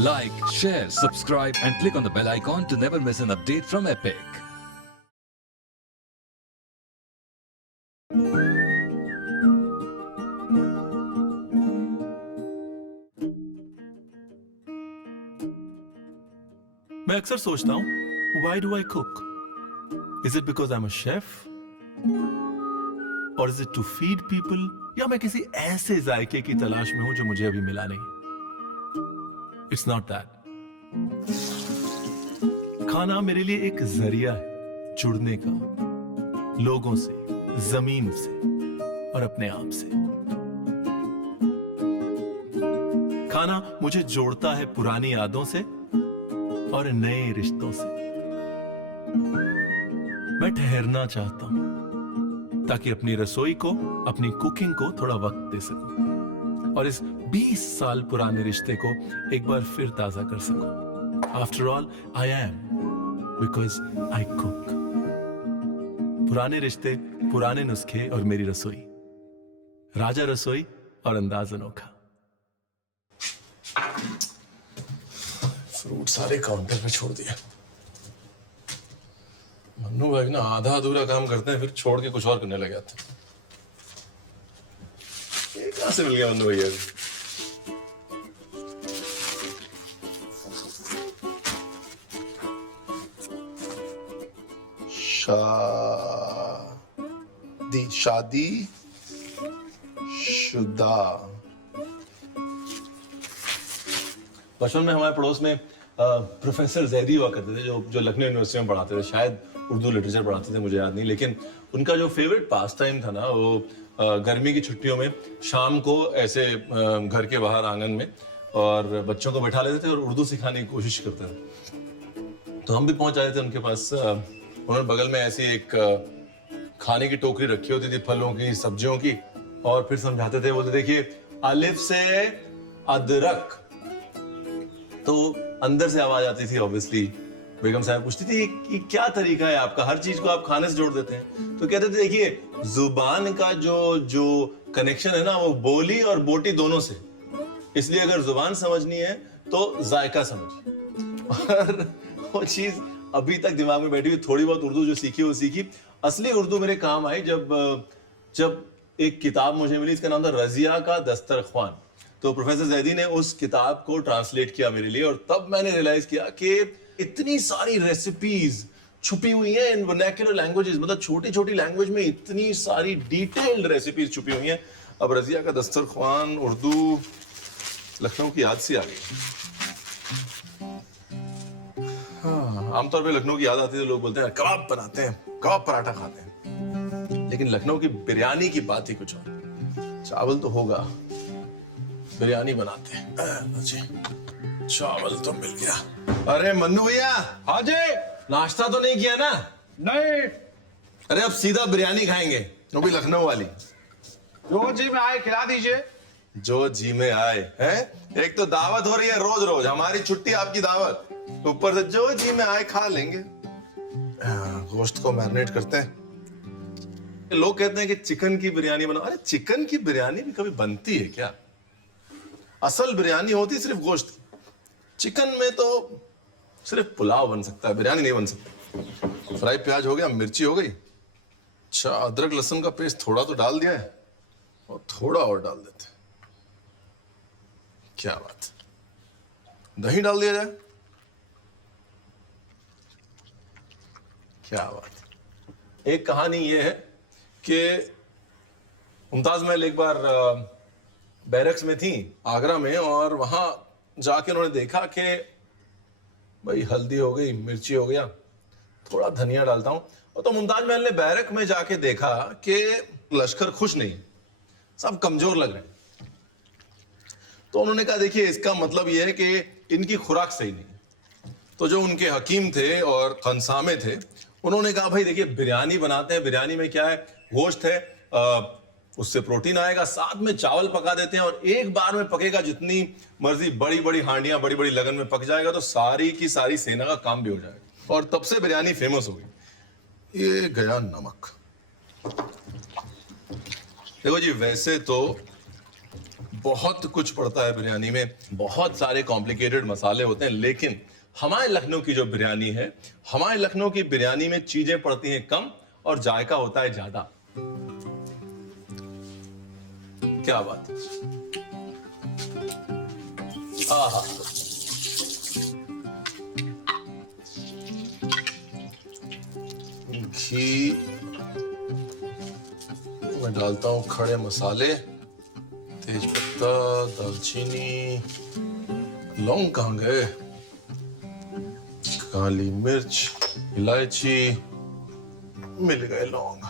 Like, share, subscribe and click on the bell icon to never miss an update from Epic. मैं अक्सर सोचता हूं why do I cook? Is it because I'm a chef? Or is it to feed people? या मैं किसी ऐसे जायके की तलाश में हूं जो मुझे अभी मिला नहीं? It's not that. खाना मेरे लिए एक जरिया है जुड़ने का, लोगों से, जमीन से और अपने आप से। खाना मुझे जोड़ता है पुरानी यादों से और नए रिश्तों से। मैं ठहरना चाहता हूं ताकि अपनी रसोई को, अपनी कुकिंग को थोड़ा वक्त दे सकूं और इस 20 साल पुराने रिश्ते को एक बार फिर ताजा कर सकूं। After all I am because I cook. पुराने रिश्ते, पुराने नुस्खे और मेरी रसोई, राजा रसोई और अंदाज अनोखा। फ्रूट सारे काउंटर पे छोड़ दिया। मन्नू भाई ना आधा अधूरा काम करते हैं फिर छोड़ के कुछ और करने लग जाते हैं। ये कहां से मिल गया मन्नू भैया? शादी शुदा। बचपन में हमारे पड़ोस में प्रोफेसर जैदी हुआ करते थे जो लखनऊ यूनिवर्सिटी में पढ़ाते थे। शायद उर्दू लिटरेचर पढ़ाते थे, मुझे याद नहीं, लेकिन उनका जो फेवरेट पास टाइम था ना, वो गर्मी की छुट्टियों में शाम को ऐसे घर के बाहर आंगन में और बच्चों को बैठा लेते थे और उर्दू सिखाने की कोशिश करते थे। तो हम भी पहुंच आए थे उनके पास। उन्होंने बगल में ऐसी एक खाने की टोकरी रखी होती थी, फलों की, सब्जियों की, और फिर समझाते थे। बोलते देखिए, अलिफ से अदरक, तो अंदर से आवाज आती थी ऑब्वियसली। बेगम साहब पूछती थी कि क्या तरीका है आपका, हर चीज को आप खाने से जोड़ देते हैं? तो कहते थे देखिए, जुबान का जो कनेक्शन है ना, वो बोली और बोटी दोनों से, इसलिए अगर जुबान समझनी है तो जायका समझिए। और वो चीज अभी तक दिमाग में बैठी हुई। थोड़ी बहुत उर्दू जो सीखी वो सीखी। असली उर्दू मेरे काम आई जब एक किताब मुझे मिली, इसका नाम था रजिया का दस्तरख्वान। तो प्रोफेसर जैदी ने उस किताब को ट्रांसलेट किया मेरे लिए, और तब मैंने रियलाइज किया कि इतनी सारी रेसिपीज छुपी हुई हैं इन वर्नाक्युलर लैंग्वेजेस। मतलब छोटी छोटी लैंग्वेज में इतनी सारी डिटेल्ड रेसिपीज छुपी हुई हैं। अब रजिया का दस्तरख्वान उर्दू, लखनऊ की याद सी आ गई। हाँ, आमतौर पे लखनऊ की याद आती है तो लोग बोलते हैं कबाब बनाते हैं, कबाब पराठा खाते हैं, लेकिन लखनऊ की बिरयानी की बात ही कुछ और। चावल तो होगा, बिरयानी बनाते हैं। जी, चावल तो मिल गया। अरे मन्नू भैया। हाँ जी। नाश्ता तो नहीं किया ना? नहीं। अरे अब सीधा बिरयानी खाएंगे, वो भी लखनऊ वाली। जो जी में आए खिला दीजिए। जो जी में आए हैं। एक तो दावत हो रही है रोज रोज, हमारी छुट्टी आपकी दावत, ऊपर से जो जी में आए खा लेंगे। गोश्त को मैरिनेट करते हैं। लोग कहते हैं कि चिकन की बिरयानी बनाओ। अरे चिकन की बिरयानी भी कभी बनती है क्या? असल बिरयानी होती सिर्फ गोश्त। चिकन में तो सिर्फ पुलाव बन सकता है, बिरयानी नहीं बन सकती। फ्राई प्याज हो गया, मिर्ची हो गई। अच्छा, अदरक लहसुन का पेस्ट थोड़ा तो डाल दिया है, और थोड़ा और डाल देते हैं। क्या बात, दही डाल दिया जाए। क्या बात। एक कहानी ये है कि मुमताज महल एक बार बैरक्स में थी आगरा में, और वहां जाके उन्होंने देखा कि भाई हल्दी हो गई, मिर्ची हो गया, थोड़ा धनिया डालता हूं। और तो मुमताज महल ने बैरक में जाके देखा कि लश्कर खुश नहीं, सब कमजोर लग रहे हैं। तो उन्होंने कहा देखिए, इसका मतलब यह है कि इनकी खुराक सही नहीं। तो जो उनके हकीम थे और खनसामे थे, उन्होंने कहा भाई देखिए, बिरयानी बनाते हैं, बिरयानी में क्या है, गोश्त है, उससे प्रोटीन आएगा, साथ में चावल पका देते हैं, और एक बार में पकेगा, जितनी मर्जी बड़ी बड़ी हांडियां, बड़ी बड़ी लगन में पक जाएगा, तो सारी की सारी सेना का काम भी हो जाएगा। और तब से बिरयानी फेमस हो गई। ये गया नमक। देखो जी, वैसे तो बहुत कुछ पड़ता है बिरयानी में, बहुत सारे कॉम्प्लिकेटेड मसाले होते हैं, लेकिन हमारे लखनऊ की जो बिरयानी है, हमारे लखनऊ की बिरयानी में चीजें पड़ती हैं कम और जायका होता है ज्यादा। क्या बात है। आहा, घी मैं डालता हूं, खड़े मसाले, तेज पत्ता, दालचीनी, लौंग कहाँ गए, काली मिर्च, इलायची, मिल गए लौंग।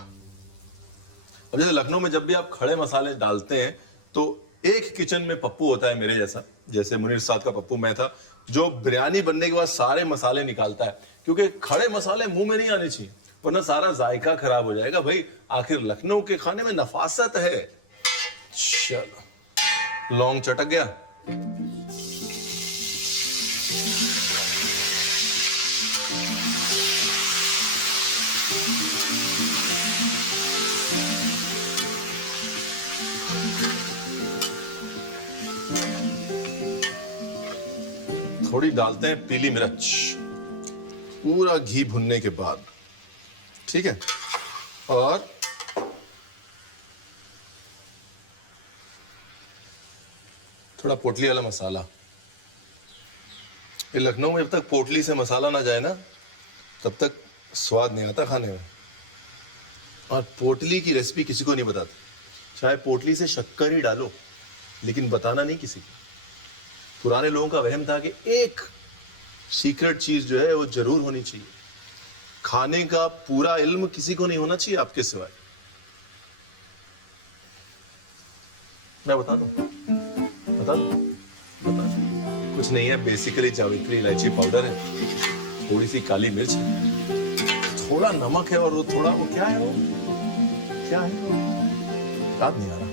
अब जैसे लखनऊ में जब भी आप खड़े मसाले डालते हैं तो एक किचन में पप्पू होता है मेरे जैसा, जैसे मुनीर साहब का पप्पू मैं था, जो बिरयानी बनने के बाद सारे मसाले निकालता है, क्योंकि खड़े मसाले मुंह में नहीं आने चाहिए वरना सारा जायका खराब हो जाएगा। भाई आखिर लखनऊ के खाने में नफासत है। चलो, लौंग चटक गया, थोड़ी डालते हैं पीली मिर्च, पूरा घी भुनने के बाद, ठीक है। और थोड़ा पोटली वाला मसाला। ये लखनऊ में जब तक पोटली से मसाला ना जाए ना, तब तक स्वाद नहीं आता खाने में। और पोटली की रेसिपी किसी को नहीं बताती, चाहे पोटली से शक्कर ही डालो, लेकिन बताना नहीं किसी को। पुराने लोगों का वहम था कि एक सीक्रेट चीज जो है वो जरूर होनी चाहिए। खाने का पूरा इल्म किसी को नहीं होना चाहिए आपके सिवाय। मैं बता दूं? बता दूं? बता दूं? कुछ नहीं है, बेसिकली जावित्री इलायची पाउडर है, थोड़ी सी काली मिर्च है, थोड़ा नमक है, और वो थोड़ा वो क्या है, वो क्या है, वो याद नहीं आ रहा।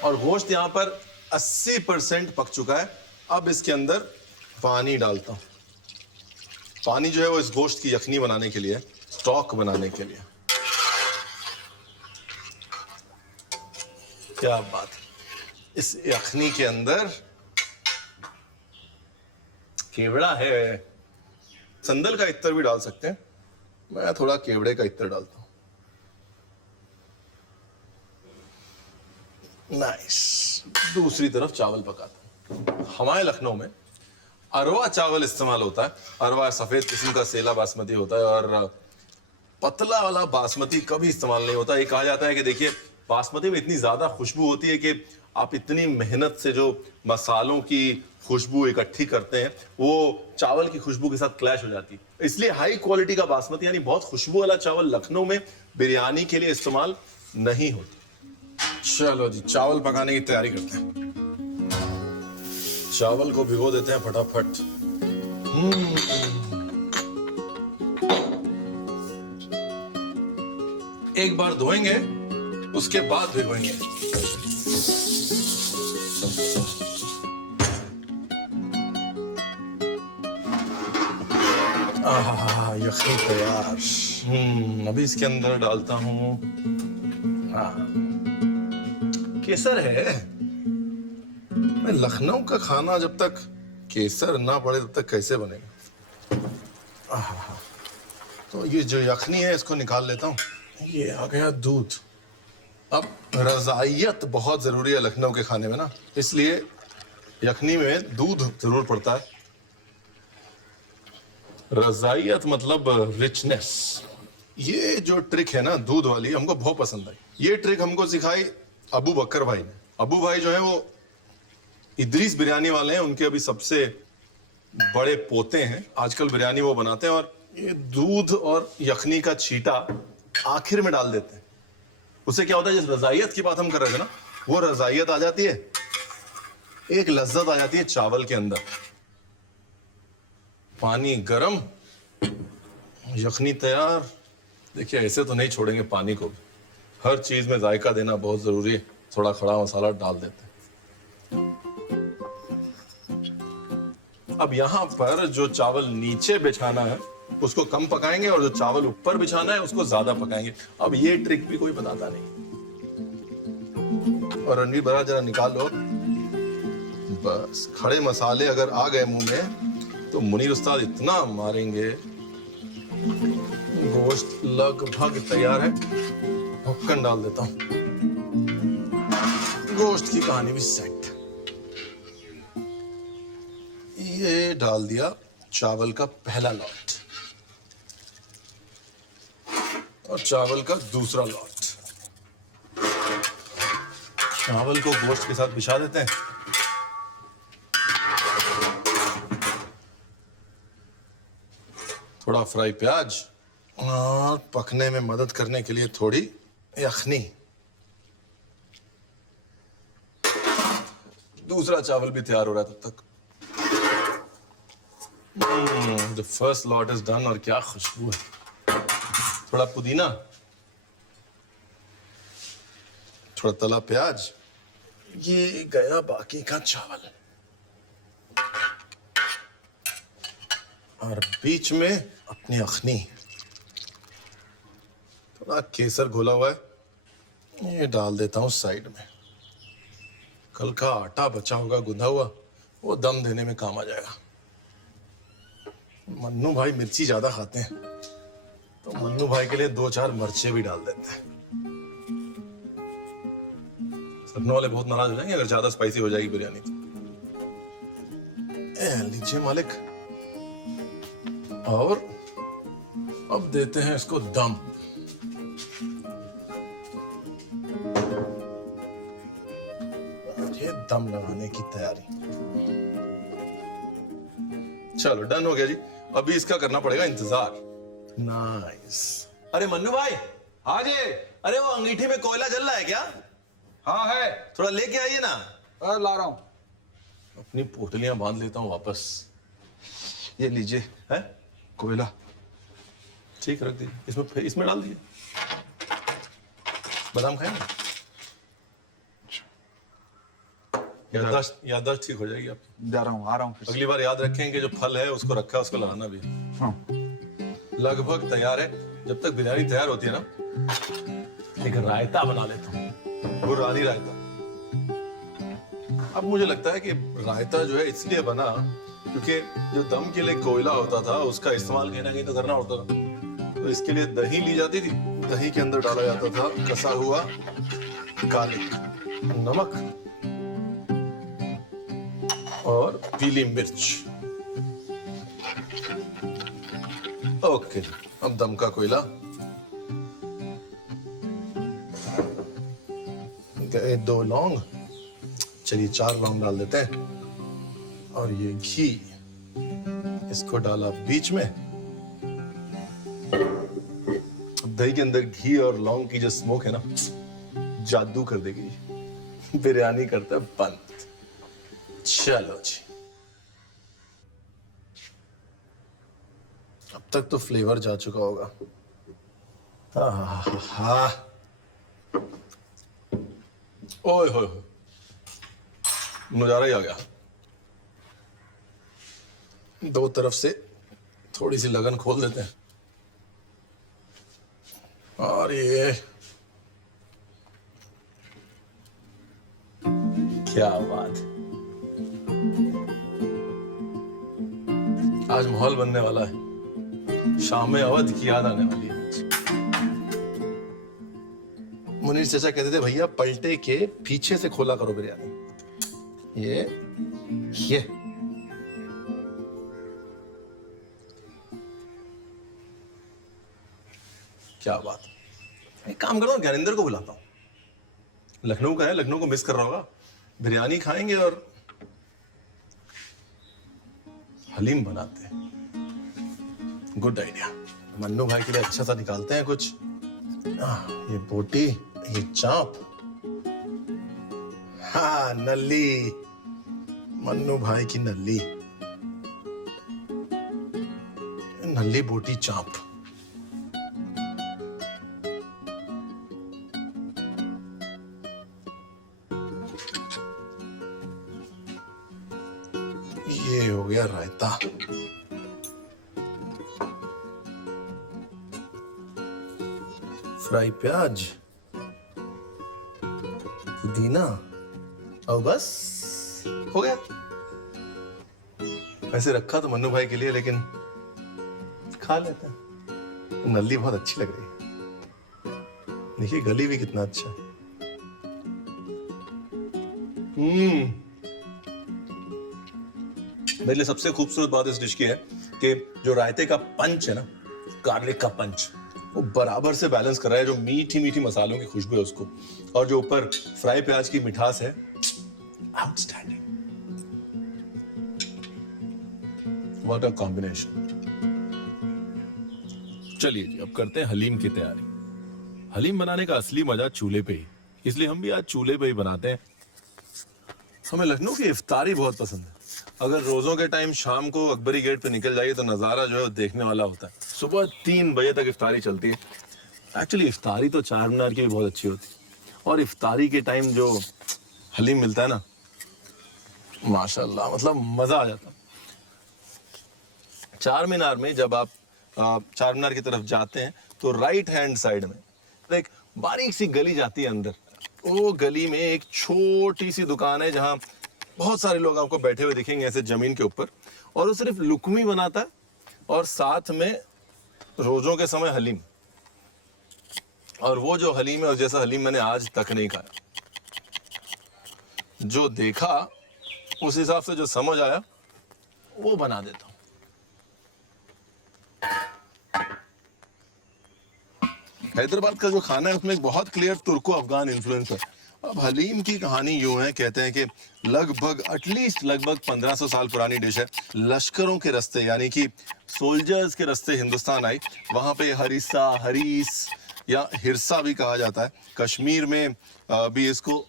और गोश्त यहां पर 80% पक चुका है। अब इसके अंदर पानी डालता हूं। पानी जो है वो इस गोश्त की यखनी बनाने के लिए, स्टॉक बनाने के लिए। क्या बात है। इस यखनी के अंदर केवड़ा है, संदल का इत्र भी डाल सकते हैं, मैं थोड़ा केवड़े का इत्र डालता हूं। नाइस। दूसरी तरफ चावल पकाता हूं। हमारे लखनऊ में अरवा चावल इस्तेमाल होता है। अरवा सफेद किस्म का सेला बासमती होता है, और पतला वाला बासमती कभी इस्तेमाल नहीं होता। ये कहा जाता है कि देखिए, बासमती में इतनी ज्यादा खुशबू होती है कि आप इतनी मेहनत से जो मसालों की खुशबू इकट्ठी करते हैं वो चावल की खुशबू के साथ क्लैश हो जाती है। इसलिए हाई क्वालिटी का बासमती यानी बहुत खुशबू वाला चावल लखनऊ में बिरयानी के लिए इस्तेमाल नहीं होता। चलो जी, चावल पकाने की तैयारी करते हैं। चावल को भिगो देते हैं फटाफट। एक बार धोएंगे, उसके बाद भिगोएंगे। आहा, यखनी तैयार। अभी इसके अंदर डालता हूं केसर है। मैं लखनऊ का खाना जब तक केसर ना पड़े तब तक कैसे बनेगा। तो ये जो यखनी है इसको निकाल लेता हूँ। ये आ गया दूध। अब रजायत बहुत जरूरी है लखनऊ के खाने में ना, इसलिए यखनी में दूध जरूर पड़ता है। रजायत मतलब रिचनेस। ये जो ट्रिक है ना दूध वाली, हमको बहुत पसंद आई। ये ट्रिक हमको सिखाई अबू बकर भाई ने। अबू भाई जो है वो इदरीस बिरयानी वाले हैं, उनके अभी सबसे बड़े पोते हैं। आजकल बिरयानी वो बनाते हैं, और ये दूध और यखनी का छींटा आखिर में डाल देते हैं। उससे क्या होता है, जिस रजायत की बात हम कर रहे थे ना, वो रजायत आ जाती है, एक लज्जत आ जाती है चावल के अंदर। पानी गरम, यखनी तैयार। देखिए, ऐसे तो नहीं छोड़ेंगे पानी को भी, हर चीज में जायका देना बहुत जरूरी है। थोड़ा खड़ा मसाला डाल देते हैं। अब यहां पर जो चावल नीचे बिछाना है उसको कम पकाएंगे, और जो चावल ऊपर बिछाना है उसको ज्यादा पकाएंगे। अब ये ट्रिक भी कोई बताता नहीं। और रणवीर बरा जरा निकाल लो। बस खड़े मसाले अगर आ गए मुंह में तो मुनीर उस्ताद इतना मारेंगे। गोश्त लगभग तैयार है, ढक्कन डाल देता हूं। गोश्त की कहानी भी सेट। ये डाल दिया चावल का पहला लॉट और चावल का दूसरा लॉट। चावल को गोश्त के साथ बिछा देते हैं। थोड़ा फ्राई प्याज और पकने में मदद करने के लिए थोड़ी यखनी। दूसरा चावल भी तैयार हो रहा है तब तक। The first lot is done और क्या खुशबू है। थोड़ा पुदीना, थोड़ा तला प्याज, ये गया बाकी का चावल और बीच में अपनी अखनी। थोड़ा केसर घोला हुआ है, ये डाल देता हूं साइड में। कल का आटा बचा होगा गुंदा हुआ, वो दम देने में काम आ जाएगा। मन्नू भाई मिर्ची ज्यादा खाते हैं तो मन्नू भाई के लिए 2-4 मिर्चें भी डाल देते हैं। सपनों वाले बहुत नाराज हो जाएंगे अगर ज्यादा स्पाइसी हो जाएगी बिरयानी तो। लीजिए मालिक। और अब देते हैं इसको दम। ये दम लगाने की तैयारी। चलो डन हो गया जी। अभी इसका करना पड़ेगा इंतजार। नाइस। अरे मन्नू भाई। हाँ जी। अरे वो अंगीठी में कोयला जल रहा है क्या? हाँ है। थोड़ा लेके आइए ना। ला रहा हूँ। अपनी पोटलियां बांध लेता हूँ वापस। ये लीजिए है कोयला। ठीक रख दीजिए। इसमें डाल दीजिए। बादाम खाएंगे? याददाश्त ठीक हो जाएगी आपकी। जा रहा हूँ, आ रहा हूँ। अगली बार याद रखेंगे जो फल है उसको रखा है उसको लगाना भी। हाँ। लगभग तैयार है। जब तक बिरयानी तैयार होती है ना, एक रायता बना लेता हूँ। वो रानी रायता। अब मुझे लगता है कि रायता जो है इसलिए बना क्योंकि जो दम के लिए कोयला होता था उसका इस्तेमाल कहीं ना कहीं तो करना होता था। तो इसके लिए दही ली जाती थी। दही के अंदर डाला जाता था कसा हुआ गार्लिक, नमक और पीली मिर्च। ओके, अब दम का कोयला। गए 2 लौंग। चलिए 4 लौंग डाल देते हैं। और ये घी इसको डाला बीच में। दही के अंदर घी और लौंग की जो स्मोक है ना, जादू कर देगी। बिरयानी करता है बंद। चलो जी। अब तक तो फ्लेवर जा चुका होगा। ओए होए, नजारा ही आ गया। 2 तरफ से थोड़ी सी लगन खोल देते हैं। और ये क्या बात है। आज माहौल बनने वाला है। शाम में अवध की याद आने वाली है। मुनीर चाचा कहते थे भैया पलटे के पीछे से खोला करो बिरयानी। ये क्या बात। एक काम करो, ज्ञानेंद्र को बुलाता हूं। लखनऊ का है, लखनऊ को मिस कर रहा होगा। बिरयानी खाएंगे और हलीम बनाते हैं। Good idea. मन्नू भाई के लिए अच्छा सा निकालते हैं कुछ। ये बोटी, ये चाप। हाँ, नल्ली। मन्नू भाई की नल्ली। नल्ली बोटी चाप। ये हो गया रायता। फ्राई प्याज, पुदीना और बस हो गया। वैसे रखा तो मन्नू भाई के लिए, लेकिन खा लेते हैं। नल्ली बहुत अच्छी लग रही है, देखिए गली भी कितना अच्छा। मेरे लिए सबसे खूबसूरत बात इस डिश की है कि जो रायते का पंच है ना, गार्लिक का पंच, वो बराबर से बैलेंस कर रहा है जो मीठी मीठी मसालों की खुशबू है उसको, और जो ऊपर फ्राई प्याज की मिठास है, आउटस्टैंडिंग। What a combination. चलिए जी, अब करते हैं हलीम की तैयारी। हलीम बनाने का असली मजा चूल्हे पे ही, इसलिए हम भी आज चूल्हे पे ही बनाते हैं। हमें लखनऊ की इफ्तारी बहुत पसंद है। अगर रोजों के टाइम शाम को अकबरी गेट पे निकल जाइए तो नजारा जो है वो देखने वाला होता है। सुबह 3 बजे तक इफ्तारी चलती है। एक्चुअली इफ्तारी तो चार मीनार की भी बहुत अच्छी होती है, और इफ्तारी के टाइम जो हलीम मिलता है ना, माशाल्लाह, मतलब मजा आ जाता है। चार मीनार में जब आप चार मीनार की तरफ जाते हैं तो राइट हैंड साइड में एक बारीक सी गली जाती है अंदर। वो गली में एक छोटी सी दुकान है जहां बहुत सारे लोग आपको बैठे हुए दिखेंगे ऐसे जमीन के ऊपर, और वो सिर्फ लुकमी बनाता है और साथ में रोजों के समय हलीम। और वो जो हलीम है उस जैसा हलीम मैंने आज तक नहीं खाया। जो देखा उस हिसाब से जो समझ आया वो बना देता हूं। हैदराबाद का जो खाना है उसमें एक बहुत क्लियर तुर्को अफगान इन्फ्लुएंस है। अब हलीम की कहानी यूं है, कहते हैं कि लगभग 1500 साल पुरानी डिश है। लश्करों के रास्ते यानी कि सोल्जर्स के रास्ते हिंदुस्तान आई। वहां पे हरीसा, हरीस या हिरसा भी कहा जाता है। कश्मीर में भी इसको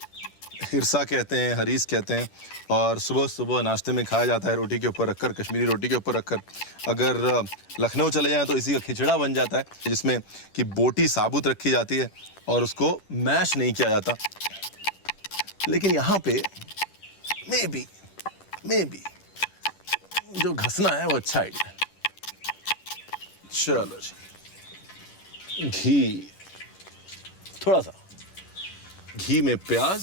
हिरसा कहते हैं, हरीस कहते हैं, और सुबह सुबह नाश्ते में खाया जाता है रोटी के ऊपर रखकर, कश्मीरी रोटी के ऊपर रखकर। अगर लखनऊ चले जाएं तो इसी का खिचड़ा बन जाता है, जिसमें कि बोटी साबुत रखी जाती है और उसको मैश नहीं किया जाता। लेकिन यहाँ पे मे बी जो घसना है वो अच्छा आइडिया है। चलो जी, घी, थोड़ा सा घी में प्याज,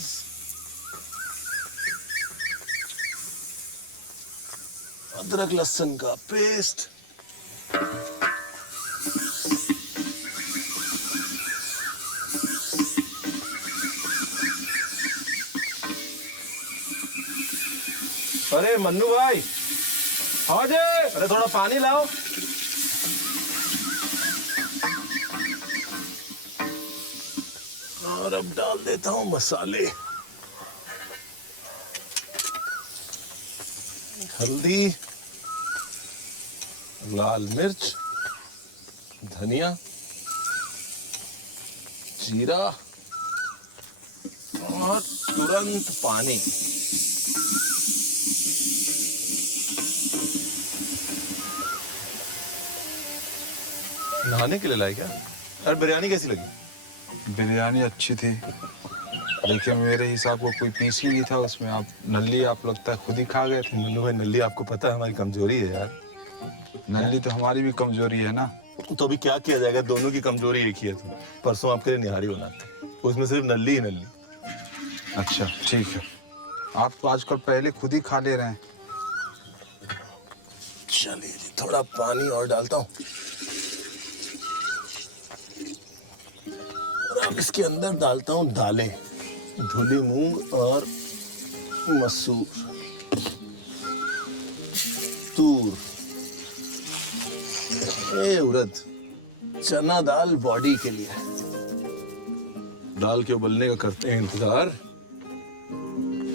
अदरक लहसुन का पेस्ट, अरे मन्नू भाई, हाँ जी, अरे थोड़ा पानी लाओ। और अब डाल देता हूं मसाले। हल्दी, लाल मिर्च, धनिया, जीरा और तुरंत पानी। नहाने के लिए लाए क्या? और बिरयानी कैसी लगी? बिरयानी अच्छी थी, लेकिन मेरे हिसाब को कोई पीस ही नहीं था उसमें। आप नल्ली, आप लगता है खुद ही खा गए थे। मन्नू भाई, नल्ली आपको पता है हमारी कमजोरी है यार। नल्ली तो हमारी भी कमजोरी है ना। तो अभी क्या किया जाएगा, दोनों की कमजोरी एक ही है। तो परसों आपके लिए निहारी बनाते, उसमें सिर्फ नल्ली ही नल्ली। अच्छा ठीक है, आप तो आजकल पहले खुद ही खा ले रहे हैं। चलिए जी, थोड़ा पानी और डालता हूँ। और अब इसके अंदर डालता हूँ दालें, धुली मूंग और मसूर, तूर, उड़द, चना दाल बॉडी के लिए। दाल के उबलने का करते हैं इंतजार।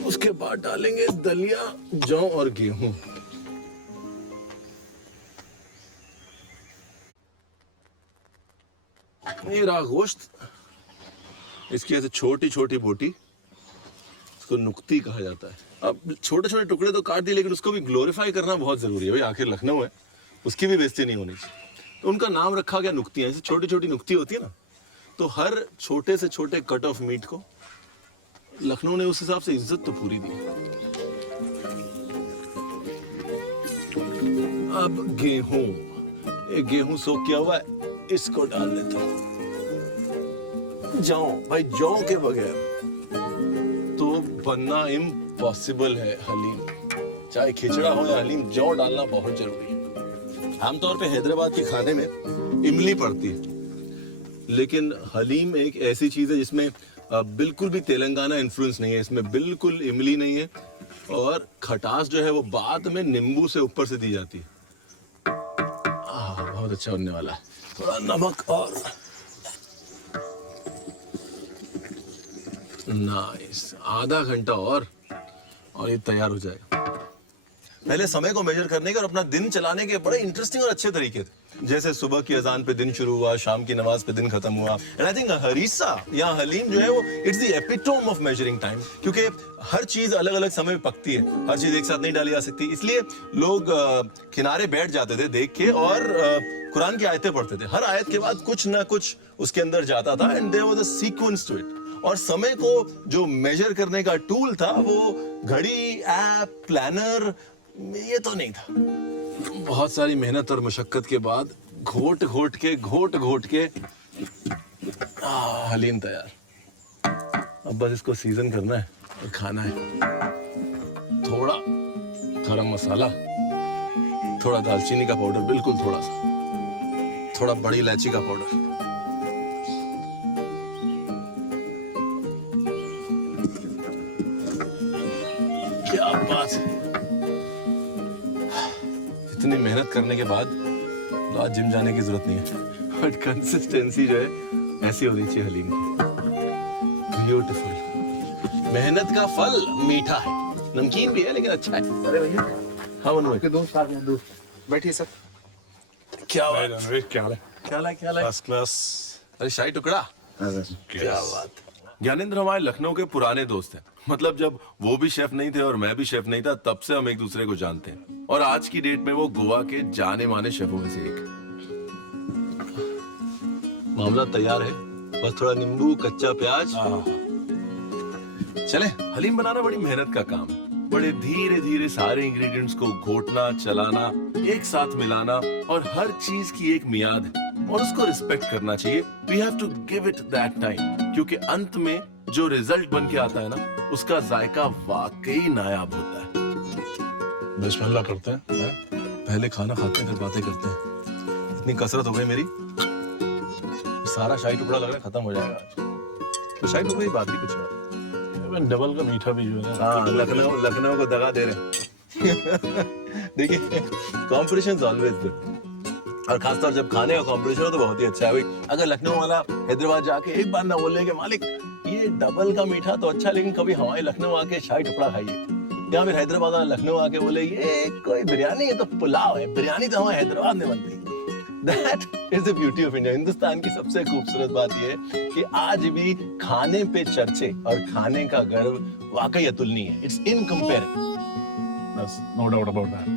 उसके बाद डालेंगे दलिया, जौ और गेहूं। ये रहा गोश्त। इसकी ऐसे छोटी छोटी बोटी, इसको नुक्ती कहा जाता है। अब छोटे छोटे टुकड़े तो काट दिए, लेकिन उसको भी ग्लोरीफाई करना बहुत जरूरी है भाई, आखिर लखनऊ है, उसकी भी बेइज्जती नहीं होनी चाहिए। तो उनका नाम रखा गया नुक्तियां। ऐसे छोटी छोटी नुक्ती होती है ना, तो हर छोटे से छोटे कट ऑफ मीट को लखनऊ ने उस हिसाब से इज्जत तो पूरी दी। अब गेहूं, ये गेहूं सोख किया हुआ है, इसको डाल देता हूं। जौ, भाई जौ के बगैर बनना इम्पॉसिबल है हलीम। चाहे खिचड़ा हो या हलीम, जौ डालना बहुत जरूरी है। आमतौर पे हैदराबाद के खाने में इमली पड़ती है, लेकिन हलीम एक ऐसी चीज है जिसमें बिल्कुल भी तेलंगाना इन्फ्लुएंस नहीं है। इसमें बिल्कुल इमली नहीं है, और खटास जो है वो बाद में नींबू से ऊपर से दी जाती है। बहुत अच्छा बनने वाला है। थोड़ा नमक और नाइस, आधा घंटा और ये तैयार हो जाएगा। पहले समय को मेजर करने के और अपना दिन चलाने के बड़े इंटरेस्टिंग और अच्छे तरीके थे। जैसे सुबह की अजान पे दिन शुरू हुआ, शाम की नमाज पे दिन खत्म हुआ। एंड आई थिंक हरीसा या हलीम जो है वो it's the epitome of measuring time, क्योंकि हर चीज अलग अलग समय में पकती है, हर चीज एक साथ नहीं डाली जा सकती। इसलिए लोग किनारे बैठ जाते थे देख के और कुरान की आयतें पढ़ते थे। हर आयत के बाद कुछ ना कुछ उसके अंदर जाता था, and there was a sequence to it. और समय को जो मेजर करने का टूल था वो घड़ी, ऐप, प्लानर, ये तो नहीं था। बहुत सारी मेहनत और मशक्कत के बाद घोट घोट के हलीम तैयार। अब बस इसको सीजन करना है और खाना है। थोड़ा गरम मसाला, थोड़ा दालचीनी का पाउडर, बिल्कुल थोड़ा सा, थोड़ा बड़ी इलायची का पाउडर, क्या बात है। इतनी मेहनत करने के बाद तो आज जिम जाने की जरूरत नहीं है, बट कंसिस्टेंसी जो है ऐसी होनी चाहिए हलीम की। ब्यूटीफुल। मेहनत का फल मीठा है, नमकीन भी है लेकिन अच्छा है। अरे भैया, हाँ मनु भाई, बैठिए सर। क्या बात, क्या है? क्या है? First class. अरे शाही टुकड़ा, क्या बात। ज्ञानेंद्र हमारे लखनऊ के पुराने दोस्त हैं। मतलब जब वो भी शेफ नहीं थे और मैं भी शेफ नहीं था, तब से हम एक दूसरे को जानते हैं। और आज की डेट में वो गोवा के जाने माने शेफों में से एक। मामला तैयार है, बस थोड़ा नींबू, कच्चा प्याज। चले, हलीम बनाना बड़ी मेहनत का काम है। बड़े धीरे धीरे सारे इंग्रेडिएंट्स को घोटना, चलाना, एक साथ मिलाना, और हर चीज की एक मियाद है और उसको रिस्पेक्ट करना चाहिए। We have to give it that time, क्योंकि अंत में जो रिजल्ट बन के आता है ना, उसका जायका वाकई नायाब होता है। बिस्मिल्लाह करते हैं। पहले खाना खाते हैं, फिर बातें करते हैं। इतनी कसरत हो गई मेरी, सारा शाही टुकड़ा लग रहा है खत्म हो जाएगा आज। तो शाही टुकड़ा की बात ही कुछ और। डबल का मीठा भी जो है ना। हाँ, लखनऊ को दगा दे रहे हैं। देखिए, कॉम्पिटिशन ऑलवेज गुड, और खासतौर जब खाने का कॉम्पिटिशन हो तो बहुत ही अच्छा है भाई। अगर लखनऊ वाला हैदराबाद जाके एक बार ना बोले कि मालिक ये डबल का मीठा तो अच्छा, लेकिन कभी हमारे लखनऊ आके शाही टुकड़ा खाइए, या फिर हैदराबाद वाला लखनऊ आके बोले ये कोई बिरयानी, ये तो पुलाव है, बिरयानी तो हमारे हैदराबाद में बनती है। That is the beauty of India. Hindustan की सबसे खूबसूरत बात यह है कि आज भी खाने पे चर्चे और खाने का गर्व वाकई अतुलनीय है। It's incomparable. No doubt about that.